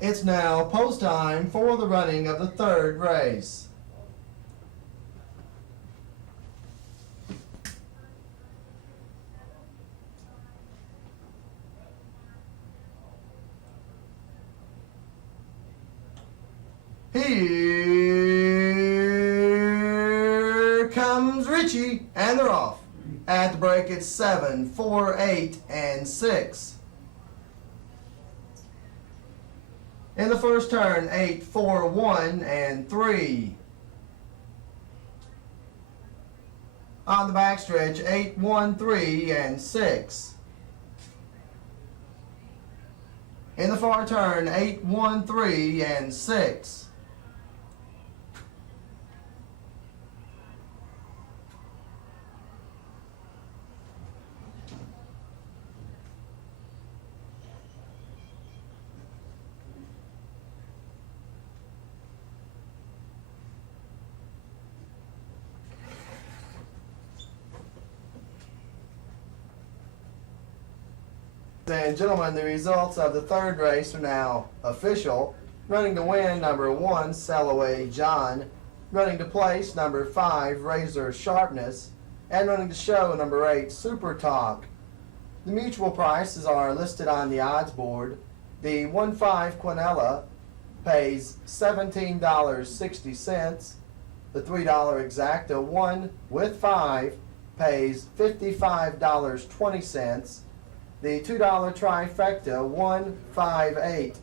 It's now post time for the running of the third race. Here comes Richie, and they're off. At the break, it's 7, 4, 8, and 6. In the first turn, 8, 4, 1, and 3. On the backstretch, 8, 1, 3, and 6. In the far turn, 8, 1, 3, and 6. And gentlemen, the results of the third race are now official. Running to win, number 1, Sellaway John. Running to place, number 5, Razor Sharpness. And running to show, number 8, Super Talk. The mutual prices are listed on the odds board. The 1-5 Quinella pays $17.60. The $3 Exacta 1 with 5 pays $55.20. The $2 Trifecta 158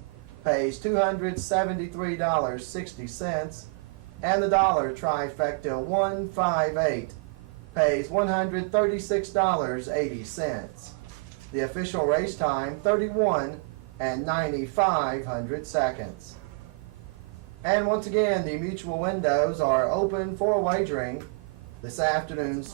pays $273.60, and the $1 Trifecta 158 pays $136.80. The official race time 31 and 9/500 seconds. And once again, the mutual windows are open for wagering this afternoon.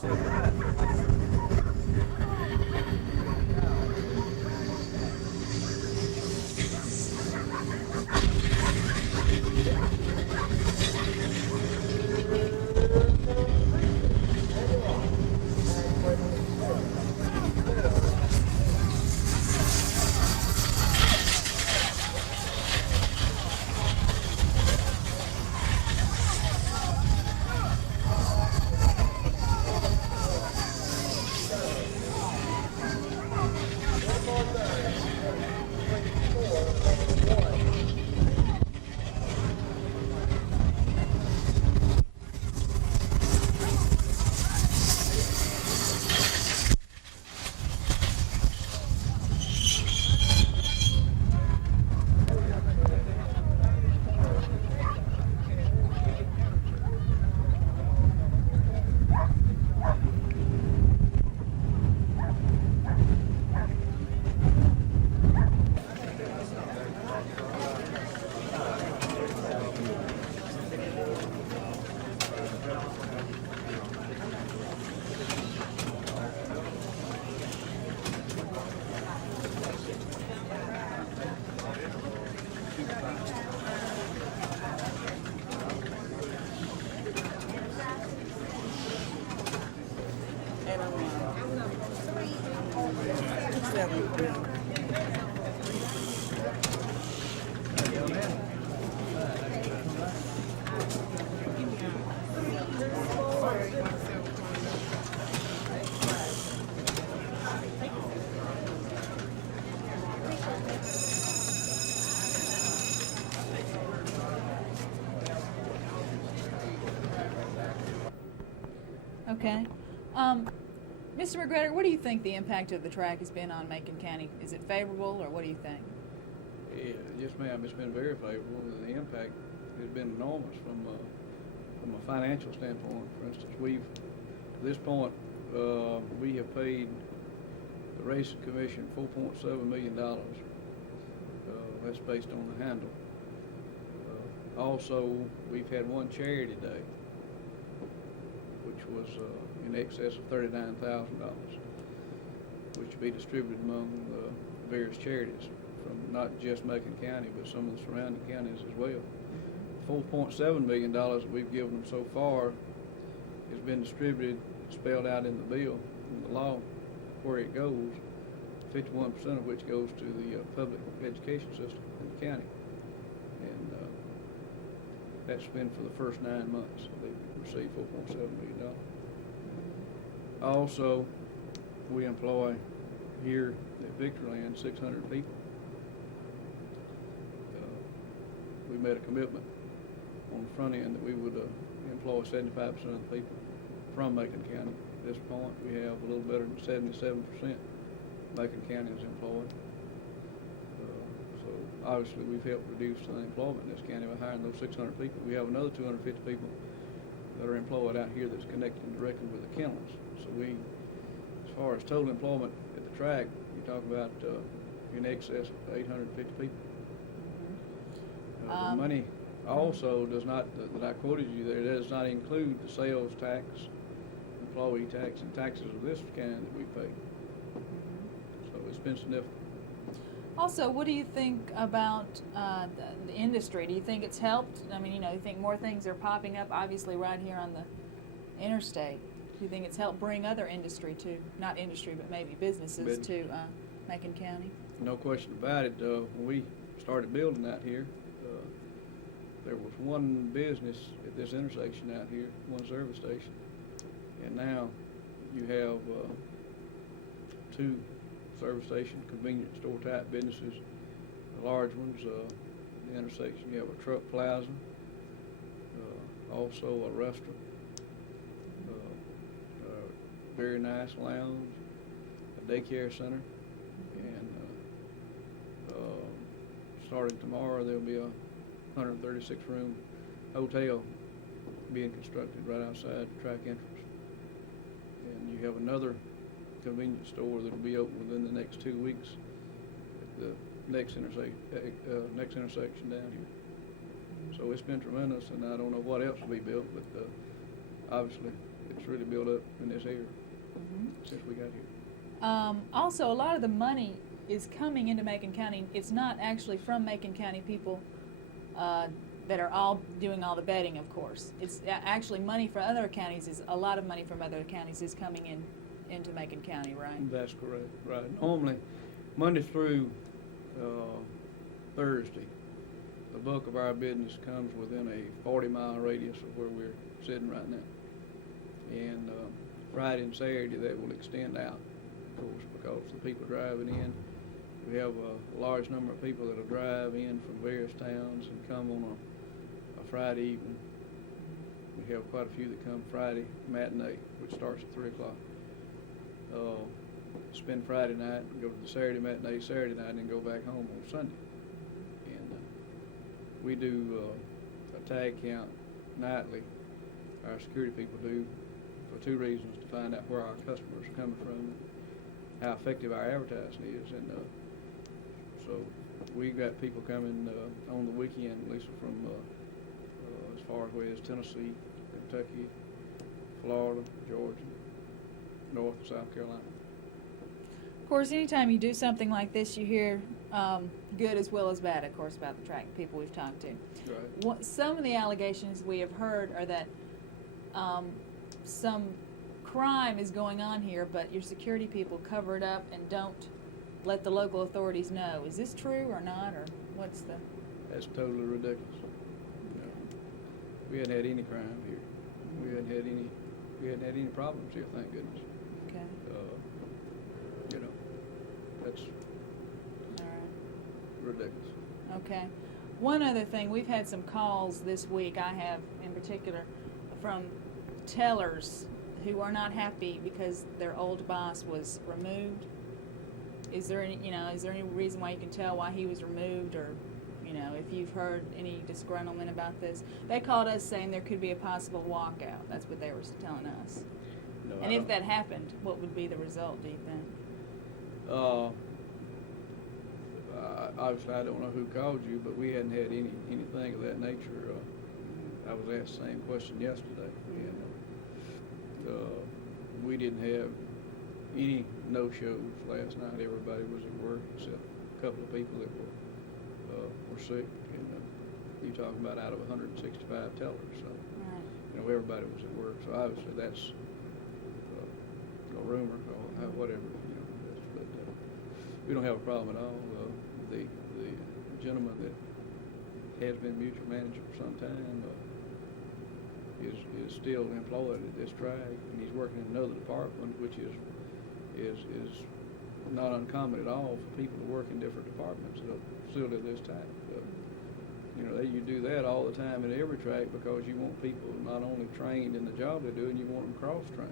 Okay. Mr. McGregor, what do you think the impact of the track has been on Macon County? Is it favorable, or what do you think? Yeah, yes, ma'am. It's been very favorable. The impact has been enormous from a financial standpoint. For instance, to this point, we have paid the Racing Commission $4.7 million. That's based on the handle. Also, we've had one charity day, which was in excess of $39,000, which will be distributed among various charities from not just Macon County, but some of the surrounding counties as well. $4.7 million that we've given them so far has been distributed, spelled out in the bill, in the law, where it goes, 51% of which goes to the public education system in the county. That's been for the first 9 months. They received $4.7 million. Also, we employ here at Victorland 600 people. We made a commitment on the front end that we would employ 75% of the people from Macon County. At this point, we have a little better than 77% Macon County is employed. So obviously we've helped reduce unemployment in this county by hiring those 600 people. We have another 250 people that are employed out here that's connected directly with the kennels. So we, as far as total employment at the track, you talk about in excess of 850 people. The money also does not, that I quoted you there, does not include the sales tax, employee tax, and taxes of this county that we pay. So it's been significant. Also, what do you think about the industry? Do you think it's helped? I mean, you know, you think more things are popping up, obviously, right here on the interstate. Do you think it's helped bring other industry to, not industry, but maybe businesses to Macon County? No question about it. When we started building out here, there was one business at this intersection out here, one service station, and now you have 2 service station convenience store type businesses. The large ones, the intersection, you have a truck plaza, also a restaurant, a very nice lounge, a daycare center, and starting tomorrow there'll be a 136-room hotel being constructed right outside the track entrance. And you have another convenience store that'll be open within the next 2 weeks at the next intersection down here. So it's been tremendous, and I don't know what else will be built, but obviously it's really built up in this area since we got here. Also, a lot of the money is coming into Macon County. It's not actually from Macon County people that are all doing all the betting, of course. It's actually money from other counties. A lot of money from other counties is coming into Macon County, right? That's correct, right. Normally, Monday through Thursday, the bulk of our business comes within a 40-mile radius of where we're sitting right now. And Friday and Saturday, that will extend out, of course, because the people driving in. We have a large number of people that will drive in from various towns and come on a Friday evening. We have quite a few that come Friday matinee, which starts at 3 o'clock. Spend Friday night, go to the Saturday matinee Saturday night, and then go back home on Sunday. And we do a tag count nightly. Our security people do, for 2 reasons: to find out where our customers are coming from, how effective our advertising is, and so we got people coming on the weekend, Lisa, from as far away as Tennessee, Kentucky, Florida, Georgia, North and South Carolina. Of course, anytime you do something like this, you hear good as well as bad, of course, about the track people we've talked to. Right. Some of the allegations we have heard are that some crime is going on here, but your security people cover it up and don't let the local authorities know. Is this true or not, or what's the? That's totally ridiculous. You know, we hadn't had any crime here. We hadn't had any problems here, thank goodness. Okay. You know, that's All right. ridiculous. Okay. One other thing, we've had some calls this week, I have in particular, from tellers who are not happy because their old boss was removed. Is there any reason why you can tell why he was removed, or, if you've heard any disgruntlement about this? They called us saying there could be a possible walkout. That's what they were telling us. No, and if that happened, what would be the result, do you think? Obviously, I don't know who called you, but we hadn't had anything of that nature. I was asked the same question yesterday, and we didn't have any no-shows last night. Everybody was at work except a couple of people that were sick. And you're talking about out of 165 tellers, so Right. Everybody was at work. So obviously that's a rumor or whatever. But we don't have a problem at all. The gentleman that has been mutual manager for some time, is still employed at this track, and he's working in another department, which is not uncommon at all for people to work in different departments at a facility of this type. You know, you do that all the time at every track because you want people not only trained in the job they're doing, you want them cross-trained.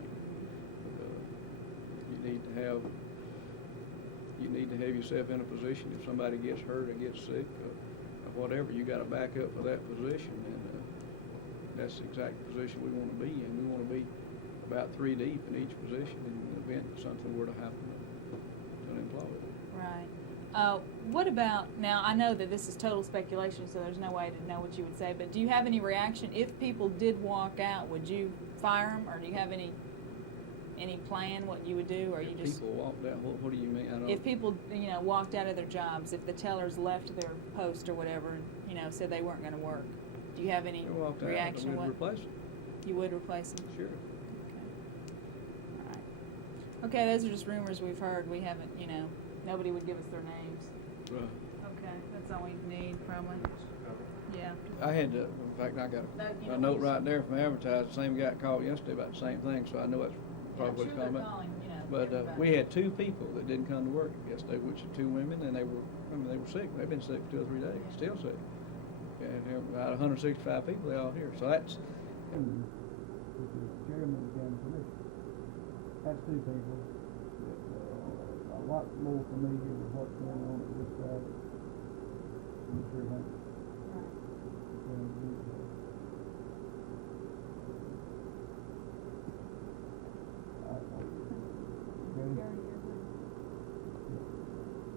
You need to have yourself in a position if somebody gets hurt or gets sick or whatever, you got to back up for that position, and that's the exact position we want to be in. We want to be about 3 deep in each position in the event that something were to happen to an employee. Right. What about, now I know that this is total speculation, so there's no way to know what you would say, but do you have any reaction if people did walk out? Would you fire them, or do you have any plan what you would do, or you If just? people walked out, what do you mean? I don't. If people, you know, walked out of their jobs, if the tellers left their post or whatever, you know, said they weren't going to work, do you have any They walked out, reaction? we'd What replace them. you would replace them? Sure. All right. Okay, those are just rumors we've heard. We haven't, you know, nobody would give us their names. Right. Okay, that's all we need, probably. Yeah. I had to, in fact, I got No, you a don't note use- right there from advertising. Same guy called yesterday about the same thing, so I know that's probably what it's talking about. You know, But everybody. we had 2 people that didn't come to work yesterday, which are 2 women, and they were sick. They've been sick for 2 or 3 days, still sick. And there were about 165 people, they all here. So that's. Which is chairman of the county commission. That's 2 people that are a lot more familiar with what's going on at this side. I'm sure that.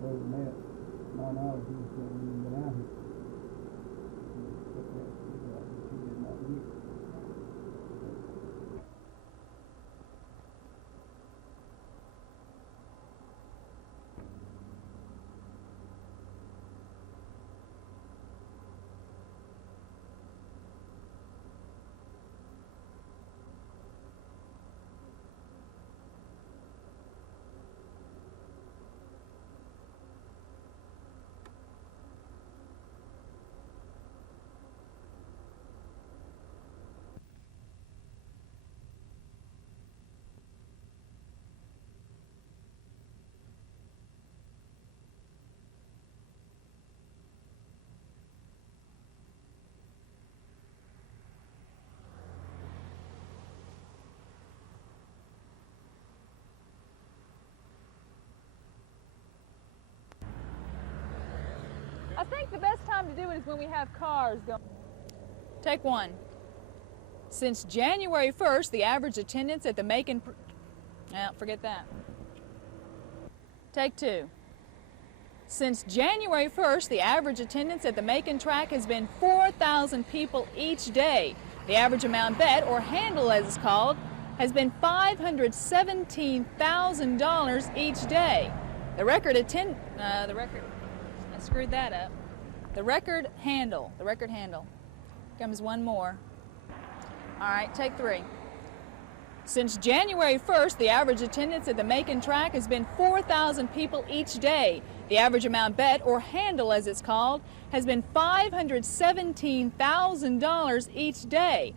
Other than that, my knowledge is that we've been out here. But he did not leave. I think the best time to do it is when we have cars going. Take 1. Since January 1st, the average attendance at the Macon... forget that. Take 2. Since January 1st, the average attendance at the Macon track has been 4,000 people each day. The average amount bet, or handle as it's called, has been $517,000 each day. The record I screwed that up. The record handle comes 1 more. All right, take 3. Since January 1st, the average attendance at the Macon track has been 4,000 people each day. The average amount bet, or handle as it's called, has been $517,000 each day.